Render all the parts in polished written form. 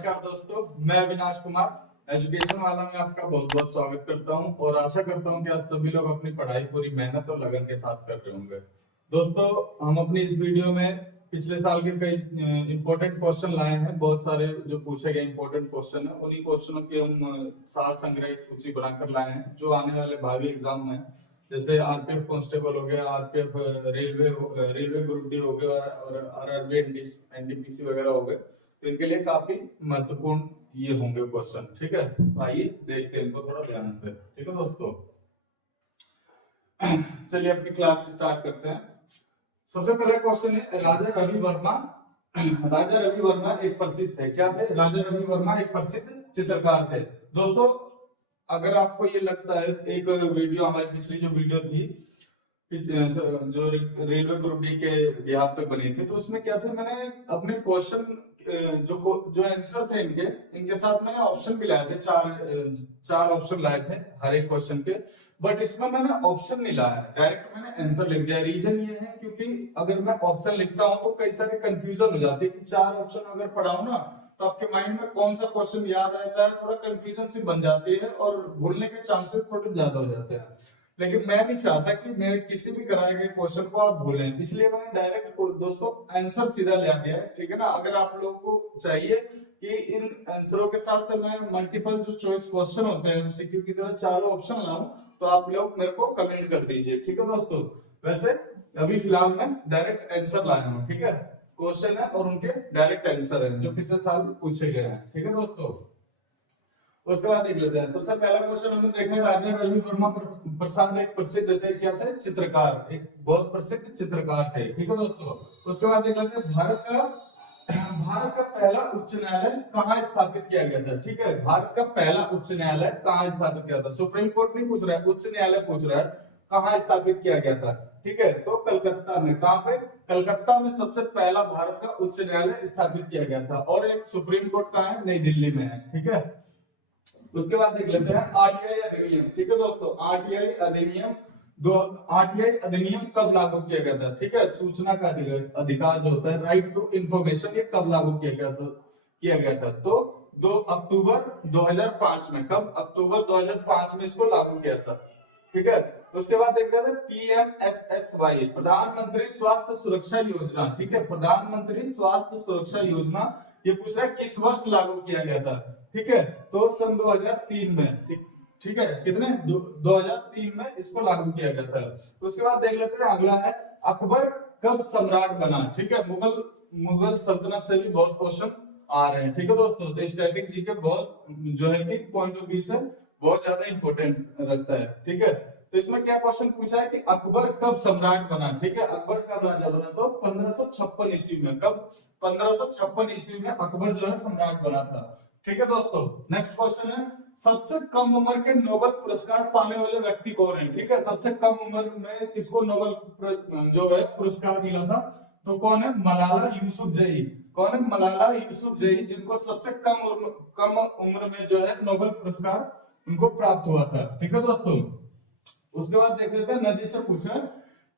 नमस्कार दोस्तों, मैं अविनाश कुमार एजुकेशन वाला में आपका बहुत बहुत स्वागत करता हूं और आशा करता हूं कि आप सभी लोग अपनी पढ़ाई पूरी मेहनत और लगन के साथ कर रहे होंगे। दोस्तों, हम अपनी इस वीडियो में पिछले साल के कई इंपॉर्टेंट क्वेश्चन लाए हैं। बहुत सारे जो पूछे गए इंपॉर्टेंट क्वेश्चन है, उन्हीं क्वेश्चनों की हम सार संग्रह सूची बनाकर लाए हैं जो आने वाले भावी एग्जाम में, जैसे आरपीएफ कांस्टेबल हो गया, आरपीएफ रेलवे ग्रुप डी हो गया और आरआरबी एनटीपीसी वगैरह हो गए, तो इनके लिए काफी महत्वपूर्ण ये होंगे क्वेश्चन। ठीक है, तो आइए देखते हैं इनको थोड़ा ध्यान से। ठीक है दोस्तों, चलिए अपनी क्लास स्टार्ट करते हैं। सबसे पहला क्वेश्चन है, राजा रवि वर्मा। राजा रवि वर्मा एक प्रसिद्ध थे, क्या थे? राजा रवि वर्मा एक प्रसिद्ध चित्रकार थे। दोस्तों, अगर आपको ये लगता है, एक वीडियो हमारी पिछली जो वीडियो थी जो रेलवे ग्रुप डी के बिहार पे बनी थी, तो उसमें क्या थे, मैंने अपने क्वेश्चन जो आंसर थे इनके साथ मैंने ऑप्शन भी लाए थे। चार ऑप्शन लाए थे हर एक क्वेश्चन के, बट इसमें मैंने ऑप्शन नहीं लाया, डायरेक्ट मैंने आंसर लिख दिया। रीजन ये है क्योंकि अगर मैं ऑप्शन लिखता हूं तो कई सारे कंफ्यूजन हो जाती है कि चार ऑप्शन अगर पढ़ाऊं ना, तो आपके माइंड में कौन सा क्वेश्चन याद रहता है, थोड़ा कंफ्यूजन सी बन जाती है और भूलने के चांसेस थोड़े ज्यादा हो जाते हैं। लेकिन मैं नहीं चाहता कि मेरे किसी भी कराए गए क्वेश्चन को आप भूलें, इसलिए मैंने डायरेक्ट दोस्तों आंसर सीधा ले दिया है। ठीक है ना? अगर आप लोगों को चाहिए कि इन आंसरों के साथ मैं मल्टीपल जो चॉइस क्वेश्चन होते हैं एमसीक्यू की तरह चारों ऑप्शन लाऊं, तो आप लोग मेरे को कमेंट कर दीजिए। ठीक है दोस्तों, वैसे अभी फिलहाल मैं डायरेक्ट आंसर लाया हूं। ठीक है, क्वेश्चन है और उनके डायरेक्ट आंसर है जो पिछले साल पूछे गए हैं। ठीक है दोस्तों, उसके बाद देख लेते हैं। सबसे पहला क्वेश्चन हमने देखा है, राजा रवि वर्मा प्रसाद एक प्रसिद्ध थे, क्या थे? चित्रकार, एक बहुत प्रसिद्ध चित्रकार थे। ठीक है दोस्तों, उसके बाद देख लेते हैं, भारत का पहला उच्च न्यायालय कहाँ स्थापित किया गया था? ठीक है, भारत का पहला उच्च न्यायालय कहाँ स्थापित किया था? सुप्रीम कोर्ट नहीं पूछ रहा है, उच्च न्यायालय पूछ रहा है, कहाँ स्थापित किया गया था? ठीक है, तो कलकत्ता में। कहाँ पे? कलकत्ता में सबसे पहला भारत का उच्च न्यायालय स्थापित किया गया था। और एक सुप्रीम कोर्ट कहाँ है? नई दिल्ली में है। ठीक है, उसके बाद देख लेते हैं आरटीआई अधिनियम। ठीक है दोस्तों, आरटीआई अधिनियम कब लागू किया गया था? ठीक है, सूचना का अधिकार जो होता है, राइट टू इंफॉर्मेशन, ये कब लागू किया गया था? तो 2 अक्टूबर 2005 में। कब? अक्टूबर 2005 में इसको लागू किया था। ठीक है, उसके बाद देखते हैं पीएमएसएसवाई, प्रधानमंत्री स्वास्थ्य सुरक्षा योजना। ठीक है, प्रधानमंत्री स्वास्थ्य सुरक्षा योजना, ये पूछ रहा है किस वर्ष लागू किया गया था? ठीक है, तो सन 2003 में। ठीक है, कितने? 2003 में इसको लागू किया गया था। उसके बाद देख लेते हैं, अगला है अकबर कब सम्राट बना? ठीक है, मुगल सल्तनत से भी बहुत क्वेश्चन आ रहे हैं। ठीक है दोस्तों, तो स्टैटिक जी के बहुत जो है कि पॉइंट ऑफ व्यू से बहुत ज्यादा इंपॉर्टेंट रखता है। ठीक है, तो इसमें क्या क्वेश्चन पूछा है कि अकबर कब सम्राट बना? ठीक है, अकबर कब राजा बना? तो 1556 ईस्वी में। कब? 1556 ईस्वी में अकबर जो है सम्राट बना था। ठीक है दोस्तों, नेक्स्ट क्वेश्चन है, सबसे कम उम्र के नोबेल पुरस्कार पाने वाले व्यक्ति कौन है? ठीक है, सबसे कम उम्र में किसको नोबेल जो है पुरस्कार मिला था? तो कौन है? मलाला यूसुफजई। कौन है? मलाला यूसुफजई, जिनको सबसे कम उम्र में जो है नोबेल पुरस्कार उनको प्राप्त हुआ था। ठीक है दोस्तों, उसके बाद देख लेते हैं, नदी से पूछा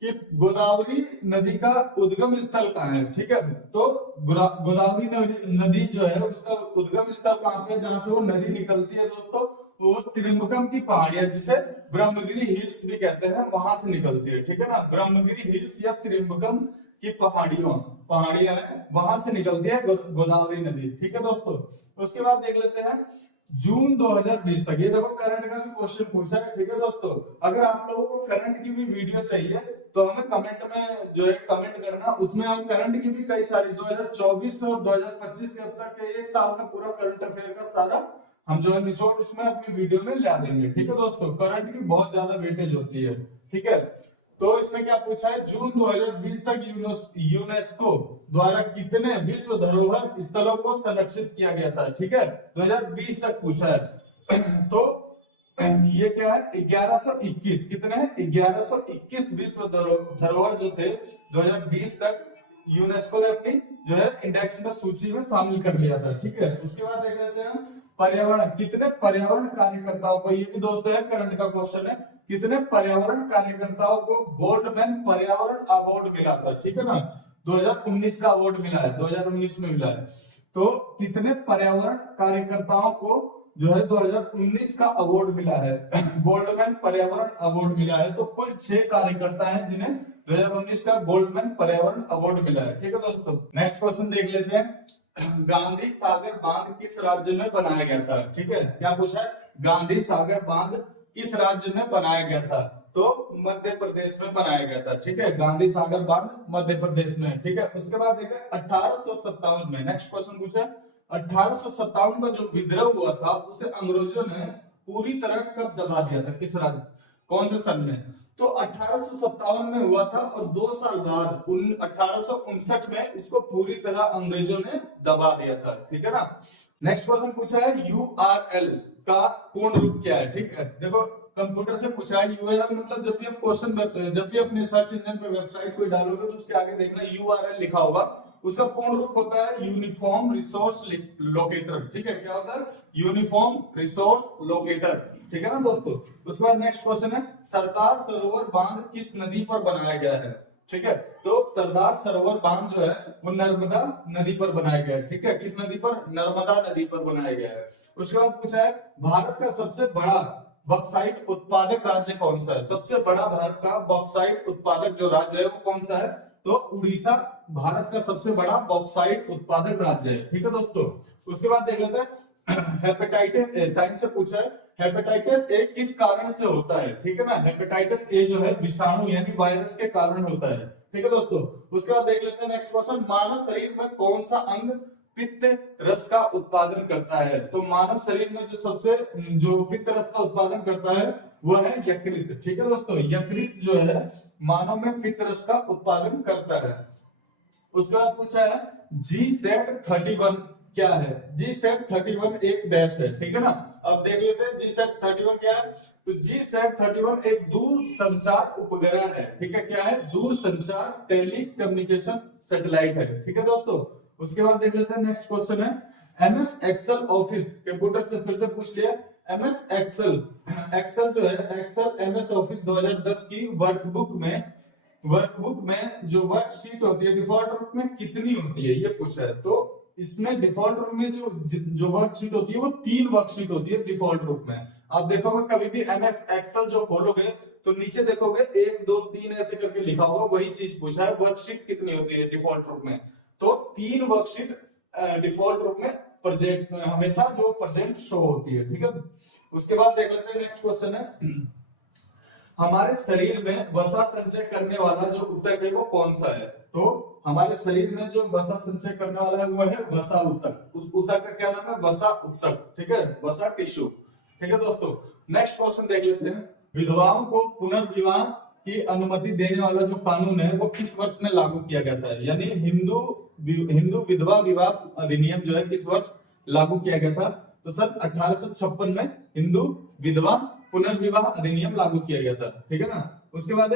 कि गोदावरी नदी का उद्गम स्थल कहाँ है? ठीक है, तो गोदावरी नदी जो है उसका उद्गम स्थल कहाँ पे? जहां से वो नदी निकलती है दोस्तों, वो त्रिम्बकम की पहाड़ियां, जिसे ब्रह्मगिरी हिल्स भी कहते हैं, वहां से निकलती है। ठीक है ना, ब्रह्मगिरी हिल्स या त्रिम्बकम की पहाड़ियां वहां से निकलती है गोदावरी नदी। ठीक है दोस्तों, उसके बाद देख लेते हैं जून 2020 तक। ये देखो करंट का भी क्वेश्चन पूछा है। ठीक है दोस्तों, अगर आप लोगों को करंट की भी वीडियो चाहिए तो हमें कमेंट में जो है कमेंट करना, उसमें हम करंट की भी कई सारी 2024 और 2025 के अब तक के एक साल का पूरा करंट अफेयर का सारा हम जो है निचोड़ उसमें अपनी वीडियो में ला देंगे। ठीक है दोस्तों, करंट की बहुत ज्यादा वेटेज होती है। ठीक है, तो इसमें क्या पूछा है, जून 2020 तक यूनेस्को द्वारा कितने विश्व धरोहर स्थलों को संरक्षित किया गया था? ठीक है, 2020 तक पूछा है। तो ये क्या है, 1121। कितने हैं? 1121 विश्व धरोहर जो थे 2020 तक यूनेस्को ने अपनी जो है इंडेक्स में, सूची में शामिल कर लिया था। ठीक है, उसके बाद देख लेते हैं पर्यावरण, कितने पर्यावरण कार्यकर्ताओं को, ये भी दोस्तों है करंट का क्वेश्चन है, कितने पर्यावरण कार्यकर्ताओं को गोल्डमैन पर्यावरण अवार्ड मिला था? ठीक है ना, 2019 का अवार्ड मिला है, 2019 में मिला है। तो कितने पर्यावरण कार्यकर्ताओं को जो है 2019 का अवार्ड मिला है, गोल्डमैन पर्यावरण अवार्ड मिला है। तो कुल 6 कार्यकर्ता हैं जिन्हें 2019 का गोल्डमैन पर्यावरण अवार्ड मिला है। ठीक है दोस्तों, नेक्स्ट क्वेश्चन देख लेते हैं। गांधी सागर बांध किस राज्य में बनाया गया था? ठीक है, क्या पूछा है? गांधी सागर बांध किस राज्य में बनाया गया था? तो मध्य प्रदेश में बनाया गया था। ठीक है, गांधी सागर बांध मध्य प्रदेश में। ठीक है, उसके बाद देखें 1857 में, नेक्स्ट क्वेश्चन पूछा 1857 का जो विद्रोह हुआ था उसे अंग्रेजों ने पूरी तरह कब दबा दिया था? किस राज्य, कौन से सन में? तो 1857 में हुआ था और 2 साल बाद 1859 में इसको पूरी तरह अंग्रेजों ने दबा दिया था। ठीक है ना। नेक्स्ट क्वेश्चन पूछा है यूआरएल का पूर्ण रूप क्या है? ठीक है, देखो कंप्यूटर से पूछा है यूआरएल मतलब जब भी हम क्वेश्चन, जब भी अपने सर्च इंजन पे वेबसाइट कोई डालोगे तो उसके आगे देखना यूआरएल लिखा होगा। उसका पूर्ण रूप होता है यूनिफॉर्म रिसोर्स लोकेटर। ठीक है, क्या होता है? Uniform resource locator. ठीक है ना दोस्तों। उसके बाद नेक्स्ट क्वेश्चन है सरदार सरोवर बांध किस नदी पर बनाया गया है? ठीक है, तो सरदार सरोवर बांध जो है वो नर्मदा नदी पर बनाया गया है। ठीक है, किस नदी पर? नर्मदा नदी पर बनाया गया है। उसके बाद पूछा है भारत का सबसे बड़ा बॉक्साइट उत्पादक राज्य कौन सा है? सबसे बड़ा भारत का बॉक्साइट उत्पादक जो राज्य है वो कौन सा है? तो उड़ीसा भारत का सबसे बड़ा बॉक्साइट उत्पादक राज्य है। ठीक है दोस्तों। उसके बाद देख लेते हैं हेपेटाइटिस ए, साइंस से पूछा है हेपेटाइटिस ए किस कारण से होता है? ठीक है ना, हेपेटाइटिस ए जो है विषाणु यानी वायरस के कारण होता है। ठीक है दोस्तों। उसके बाद देख लेते हैं नेक्स्ट क्वेश्चन मानव शरीर में कौन सा अंग पित्त रस का उत्पादन करता है? तो मानव शरीर में जो पित्त रस का उत्पादन करता है वो है यकृत। ठीक है दोस्तों, यकृत जो है मानव में पित्त रस का उत्पादन करता है। उसके बाद पूछा है G-SAT-31 क्या है? G-SAT-31 एक डैश है। ठीक है ना। अब देख लेते हैं G-SAT-31 क्या है। तो G-SAT-31 एक दूर संचार उपग्रह है। ठीक है, क्या है? दूर संचार टेली कम्युनिकेशन सैटेलाइट है। ठीक है दोस्तों। उसके बाद देख लेते हैं नेक्स्ट क्वेश्चन है एमएस एक्सेल ऑफिस, कंप्यूटर से फिर से पूछ लिया। एमएस एक्सेल, एक्सेल जो है एक्सेल एमएस ऑफिस 2010 की वर्कबुक में जो वर्कशीट होती है डिफॉल्ट रूप में कितनी होती है ये पूछा है। तो इसमें डिफॉल्ट रूप में जो वर्कशीट होती है वो 3 वर्कशीट होती है डिफॉल्ट रूप में। आप देखोगे कभी भी एमएस एक्सेल जो खोलोगे तो नीचे देखोगे 1 2 3 ऐसे करके लिखा होगा, वही चीज पूछा है वर्कशीट कितनी होती है डिफॉल्ट रूप में। तो 3 वर्कशीट डिफॉल्ट रूप में प्रेजेंट हमेशा जो प्रेजेंट शो होती है। ठीक है। उसके बाद देख लेते हैं नेक्स्ट क्वेश्चन है हमारे शरीर में वसा संचय करने वाला जो ऊतक है वो कौन सा है? तो हमारे शरीर में जो वसा संचय करने वाला है वो है वसा ऊतक। उस ऊतक का क्या नाम है? वसा ऊतक। ठीक है, वसा टिश्यू। ठीक है दोस्तों। नेक्स्ट क्वेश्चन देख लेते हैं विधवाओं को पुनर्विवाह की अनुमति देने वाला जो कानून है वो किस वर्ष में लागू किया गया था? यानी हिंदू विधवा विवाह अधिनियम जो है किस वर्ष लागू किया गया था? तो सन 1856 में हिंदू विधवा पुनर्विवाह अधिनियम लागू किया गया था। ठीक है ना। उसके बाद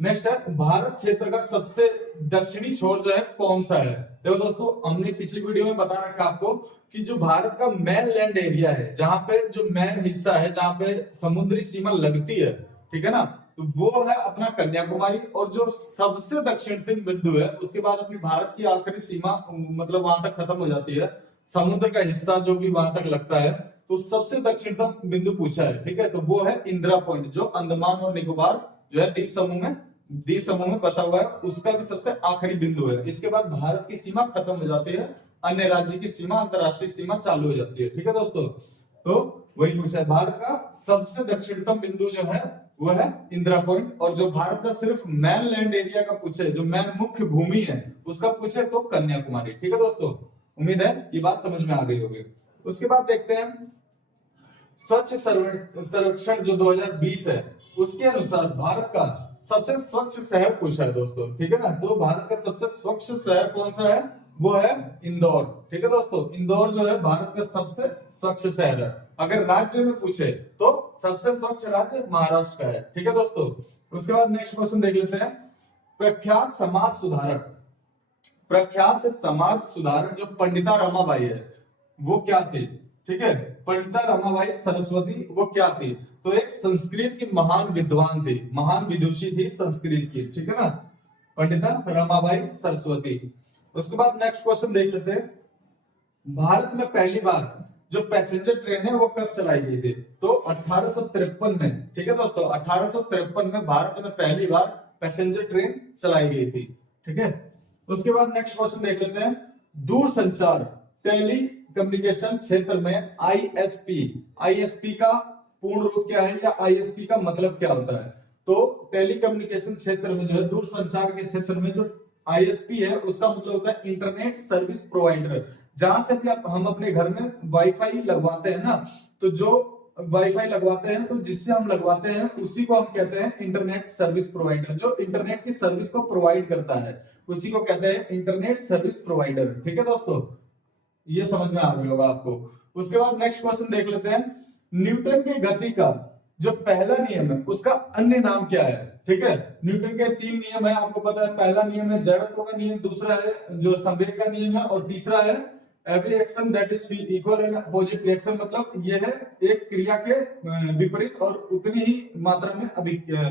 नेक्स्ट है भारत क्षेत्र का सबसे दक्षिणी छोर जो है कौन सा है? देखो दोस्तों हमने पिछली वीडियो में बता रखा आपको कि जो भारत का मेन लैंड एरिया है, जहां पे जो मेन हिस्सा है, जहां पे समुद्री सीमा लगती है, ठीक है ना, तो वो है अपना कन्याकुमारी। और जो सबसे दक्षिणतम बिंदु है उसके बाद अपनी भारत की आखिरी सीमा मतलब वहां तक खत्म हो जाती है, समुद्र का हिस्सा जो भी वहां तक लगता है, तो सबसे दक्षिणतम बिंदु पूछा है। ठीक है, तो वो है इंदिरा पॉइंट जो अंडमान और निकोबार जो है द्वीप समूह में बसा हुआ है, उसका भी सबसे आखिरी बिंदु है। इसके बाद भारत की सीमा खत्म हो जाती है, अन्य राज्य की सीमा, अंतरराष्ट्रीय सीमा चालू हो जाती है। ठीक है दोस्तों, तो वही पूछा है भारत का सबसे दक्षिणतम बिंदु जो है वो है इंदिरा पॉइंट। और जो भारत का सिर्फ मैन लैंड एरिया का पूछे, जो मैन मुख्य भूमि है उसका पूछे तो कन्याकुमारी। ठीक है दोस्तों, उम्मीद है ये बात समझ में आ गई होगी। उसके बाद देखते हैं स्वच्छ सर्वेक्षण जो 2020 है उसके अनुसार भारत का सबसे स्वच्छ शहर पूछा है दोस्तों। ठीक है ना, तो भारत का सबसे स्वच्छ शहर कौन सा है? वो है इंदौर। ठीक है दोस्तों, इंदौर जो है भारत का सबसे स्वच्छ शहर है। अगर राज्य में पूछे तो सबसे स्वच्छ राज्य महाराष्ट्र का है। ठीक है दोस्तों। उसके बाद नेक्स्ट क्वेश्चन देख लेते हैं प्रख्यात समाज सुधारक जो पंडिता रमाबाई है वो क्या थी? ठीक है, पंडिता रमाबाई सरस्वती वो क्या थी? तो एक संस्कृत की महान विद्वान थी, महान विदुषी थी संस्कृत की। ठीक है ना, पंडिता रमाबाई सरस्वती। उसके बाद नेक्स्ट क्वेश्चन देख लेते हैं भारत में पहली बार जो पैसेंजर ट्रेन है वो कब चलाई गई थी? तो 1853 में। ठीक है दोस्तों, 1853 में भारत में पहली बार पैसेंजर ट्रेन चलाई गई थी। ठीक है, उसके बाद नेक्स्ट क्वेश्चन देख लेते हैं। दूरसंचार टेली कम्युनिकेशन क्षेत्र में आईएसपी, आईएसपी का पूर्ण रूप क्या है या आईएसपी का मतलब क्या होता है? तो टेली कम्युनिकेशन क्षेत्र में जो है, दूरसंचार के क्षेत्र में जो आईएसपी है उसका मतलब होता है इंटरनेट सर्विस प्रोवाइडर। जहां से भी हम अपने घर में वाईफाई लगवाते हैं ना, तो जो वाईफाई लगवाते हैं तो जिससे हम लगवाते हैं उसी को हम कहते हैं इंटरनेट सर्विस प्रोवाइडर। जो इंटरनेट की सर्विस को प्रोवाइड करता है उसी को कहते हैं इंटरनेट सर्विस प्रोवाइडर। ठीक है दोस्तों, ये समझ में आ गया होगा आपको। उसके बाद नेक्स्ट क्वेश्चन देख लेते हैं। न्यूटन की गति का जो पहला नियम है उसका अन्य नाम क्या है? ठीक है, न्यूटन के 3 नियम है, आपको पता है। पहला नियम है जड़त्व का नियम, दूसरा है जो संवेग का नियम है, और तीसरा है every action that is equal and opposite reaction. मतलब ये है एक क्रिया के विपरीत और उतनी ही मात्रा में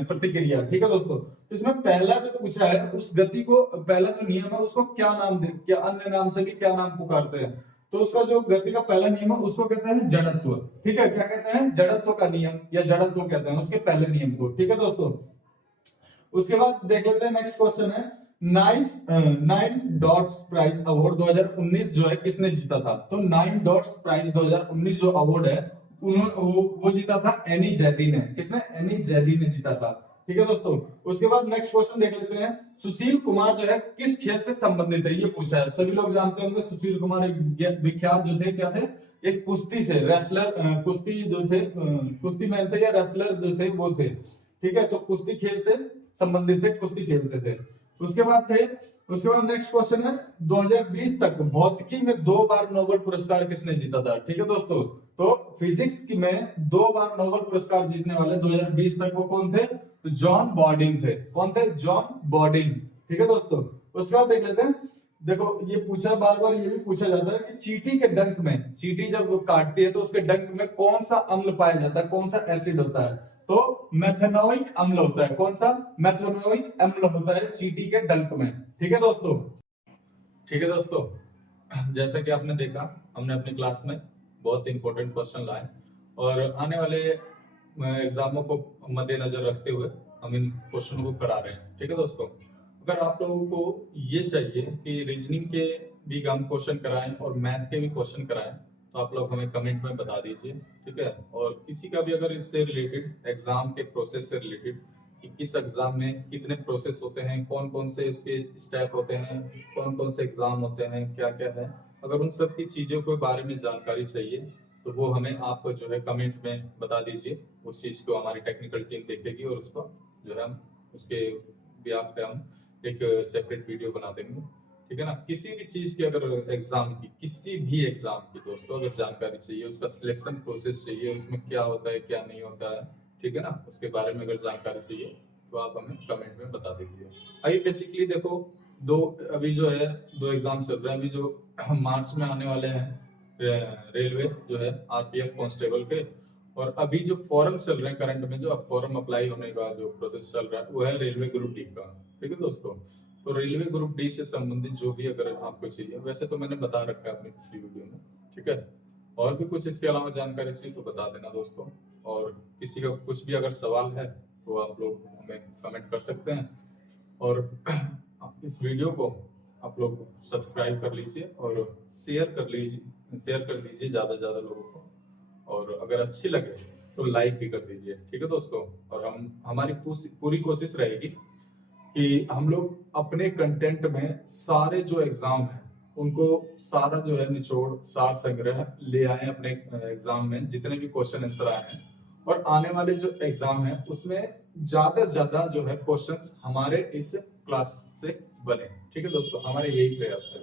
प्रतिक्रिया। ठीक है दोस्तों, तो इसमें पहला जो पूछा है उस गति को, पहला जो नियम है उसको क्या नाम दे, क्या अन्य नाम से भी क्या नाम पुकारते हैं? तो उसका जो गति का पहला नियम है उसको कहते हैं जड़त्व। ठीक है, क्या कहते हैं? जड़त्व का नियम या जड़त्व कहते हैं उसके पहले नियम को। ठीक है दोस्तों, उसके बाद देख लेते हैं नेक्स्ट क्वेश्चन है। नाइन डॉट्स प्राइज अवार्ड 2019 जो है किसने जीता था? तो 9 डॉट्स प्राइज 2019 जो अवार्ड है वो जीता था एनी जैदी ने। किसने? एनी जैदी ने जीता था। ठीक है दोस्तों, उसके बाद नेक्स्ट क्वेश्चन देख लेते हैं। सुशील कुमार जो है किस खेल से संबंधित है? ये पूछा है, सभी लोग जानते होंगे। सुशील कुमार एक विख्यात जो थे, क्या थे? एक कुश्ती थे, रेसलर, कुश्ती जो थे, कुश्ती मैन थे या रेसलर जो थे वो थे। ठीक है, तो कुश्ती खेल से संबंधित थे, कुश्ती खेलते थे। उसके बाद नेक्स्ट क्वेश्चन है 2020 तक भौतिकी में 2 बार नोबेल पुरस्कार किसने जीता था? ठीक है दोस्तों, तो फिजिक्स में 2 बार नोबेल पुरस्कार जीतने वाले 2020 तक वो कौन थे? तो जॉन बॉर्डिन थे। कौन थे? जॉन बॉर्डिन। ठीक है दोस्तों, उसके बाद देख लेते हैं। देखो ये पूछा, बार बार ये भी पूछा जाता है कि चींटी के डंक में, चींटी जब वो काटती है तो उसके डंक में कौन सा अम्ल पाया जाता है, कौन सा एसिड होता है? तो मेथेनोइक अम्ल होता है। कौन सा? मेथेनोइक अम्ल होता है चींटी के डंक में। ठीक है दोस्तों, ठीक है दोस्तों, जैसा कि आपने देखा हमने अपनी क्लास में बहुत इंपॉर्टेंट क्वेश्चन लाए और आने वाले एग्जामों को मद्देनजर रखते हुए हम इन क्वेश्चनों को करा रहे हैं। ठीक है दोस्तों, अगर आप लोगों को ये चाहिए कि रीजनिंग के भी हम क्वेश्चन कराएं और मैथ के भी क्वेश्चन कराएं तो आप लोग हमें कमेंट में बता दीजिए। ठीक है, और किसी का भी अगर इससे रिलेटेड एग्जाम के प्रोसेस से रिलेटेड कि किस एग्जाम में कितने प्रोसेस होते हैं, कौन कौन से इसके स्टेप होते हैं, कौन कौन से एग्जाम होते हैं, क्या क्या है, अगर उन सब की चीजों के बारे में जानकारी चाहिए तो वो हमें आप जो है कमेंट में बता दीजिए। उस चीज को हमारी टेक्निकल टीम देखेगी और उसको जो है हम उसके ब्याह पे हम एक सेपरेट वीडियो बना देंगे। ठीक है ना, किसी भी चीज की अगर एग्जाम की, किसी भी एग्जाम की दोस्तों अगर जानकारी चाहिए, उसका सिलेक्शन प्रोसेस चाहिए, उसमें क्या होता है क्या नहीं होता है, ठीक है ना, उसके बारे में अगर जानकारी चाहिए तो आप हमें कमेंट में बता दीजिए। अभी बेसिकली देखो अभी जो है 2 एग्जाम चल रहे हैं। अभी जो मार्च में आने वाले हैं रेलवे जो है आरपीएफ कांस्टेबल के, और अभी जो फॉर्म चल रहे हैं करंट में, जो अब फॉर्म अप्लाई होने का जो प्रोसेस चल रहा है वो है रेलवे ग्रुप डी का। ठीक है दोस्तों, तो रेलवे ग्रुप डी से संबंधित जो भी अगर आपको चाहिए, वैसे तो मैंने बता रखा है अपनी पिछली वीडियो में। ठीक है, और भी कुछ इसके अलावा जानकारी चाहिए तो बता देना दोस्तों, और किसी का कुछ भी अगर सवाल है तो आप लोग हमें कमेंट कर सकते हैं। और इस वीडियो को आप लोग सब्सक्राइब कर लीजिए और शेयर कर दीजिए ज़्यादा से ज़्यादा लोगों को, और अगर अच्छी लगे तो लाइक भी कर दीजिए। ठीक है दोस्तों, और हमारी पूरी कोशिश रहेगी कि हम लोग अपने कंटेंट में सारे जो एग्जाम है उनको सारा जो है निचोड़ सार संग्रह ले आए अपने एग्जाम में, जितने भी क्वेश्चन आंसर आए हैं, और आने वाले जो एग्जाम है उसमें ज्यादा से ज्यादा जो है क्वेश्चंस हमारे इस क्लास से बने। ठीक है दोस्तों, हमारे यही प्रयास है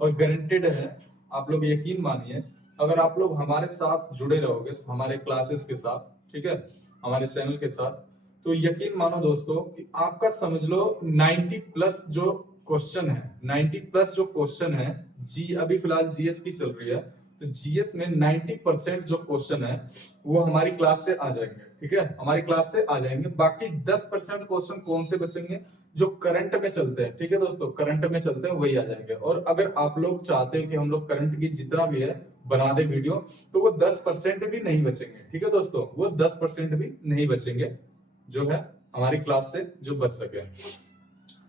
और गारंटेड है, आप लोग यकीन मानिए, अगर आप लोग हमारे साथ जुड़े रहोगे हमारे क्लासेस के साथ, ठीक है, हमारे चैनल के साथ, तो यकीन मानो दोस्तों कि आपका समझ लो 90 प्लस जो क्वेश्चन है, 90 प्लस जो क्वेश्चन है जी, अभी फिलहाल जीएस की चल रही है, तो तो जीएस में 90% जो क्वेश्चन है वो हमारी क्लास से आ जाएंगे, ठीक है, हमारी क्लास से आ जाएंगे। बाकी 10% क्वेश्चन कौन से बचेंगे, जो करंट में चलते हैं, ठीक है दोस्तों, करंट में चलते हैं वही आ जाएंगे। और अगर आप लोग चाहते हैं कि हम लोग करंट की जितना भी है बना दे वीडियो, तो वो 10% भी नहीं बचेंगे, ठीक है दोस्तों, वो 10% भी नहीं बचेंगे जो है हमारी क्लास से जो बच सके।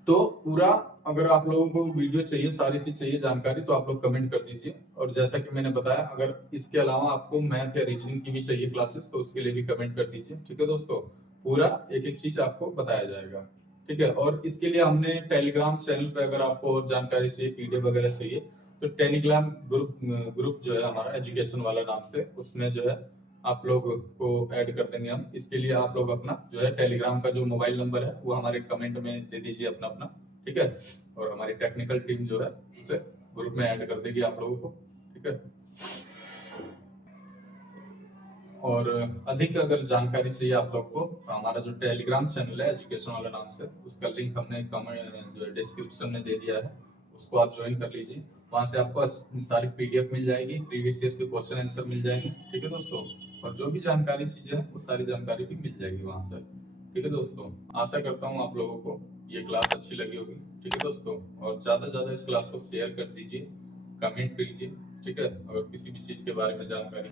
तो पूरा अगर आप लोगों को वीडियो चाहिए, सारी चीज चाहिए, जानकारी, तो आप लोग कमेंट कर दीजिए। और जैसा कि मैंने बताया, अगर इसके अलावा आपको मैथ या रीजनिंग की भी चाहिए क्लासेस, तो उसके लिए भी कमेंट कर दीजिए, ठीक है दोस्तों। पूरा एक एक चीज आपको बताया जाएगा, ठीक है। और इसके लिए हमने टेलीग्राम चैनल पे, अगर आपको और जानकारी चाहिए, पीडीएफ वगैरह चाहिए, तो टेलीग्राम ग्रुप जो है हमारा एजुकेशन वाला नाम से, उसमें जो है आप लोग को ऐड कर देंगे हम। इसके लिए आप लोग अपना जो है टेलीग्राम का जो मोबाइल नंबर है वो हमारे कमेंट में दे दीजिए अपना अपना, ठीक है। और हमारी टेक्निकल टीम जो है उसे ग्रुप में ऐड कर देगी आप लोगों को, ठीक है। और अधिक अगर जानकारी चाहिए आप लोग को, तो हमारा जो टेलीग्राम चैनल है एजुकेशन वाला नाम से, उसका लिंक हमने कमेंट जो डिस्क्रिप्शन में दे दिया है, उसको आप ज्वाइन कर लीजिए। वहां से आपको सारी पीडीएफ मिल जाएगी, प्रीवियस ईयर के क्वेश्चन आंसर मिल जाएंगे, ठीक है दोस्तों। और जो भी जानकारी चीजें हैं वो सारी जानकारी भी मिल जाएगी वहां से, ठीक है दोस्तों। आशा करता हूँ आप लोगों को ये क्लास अच्छी लगी होगी, ठीक है दोस्तों। और ज्यादा से ज्यादा इस क्लास को शेयर कर दीजिए, कमेंट कीजिए, ठीक है। अगर किसी भी चीज के बारे में जानकारी,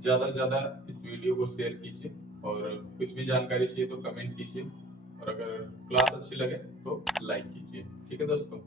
ज्यादा से ज्यादा इस वीडियो को शेयर कीजिए। और कुछ भी जानकारी चाहिए तो कमेंट कीजिए। और अगर क्लास अच्छी लगे तो लाइक कीजिए, ठीक है दोस्तों।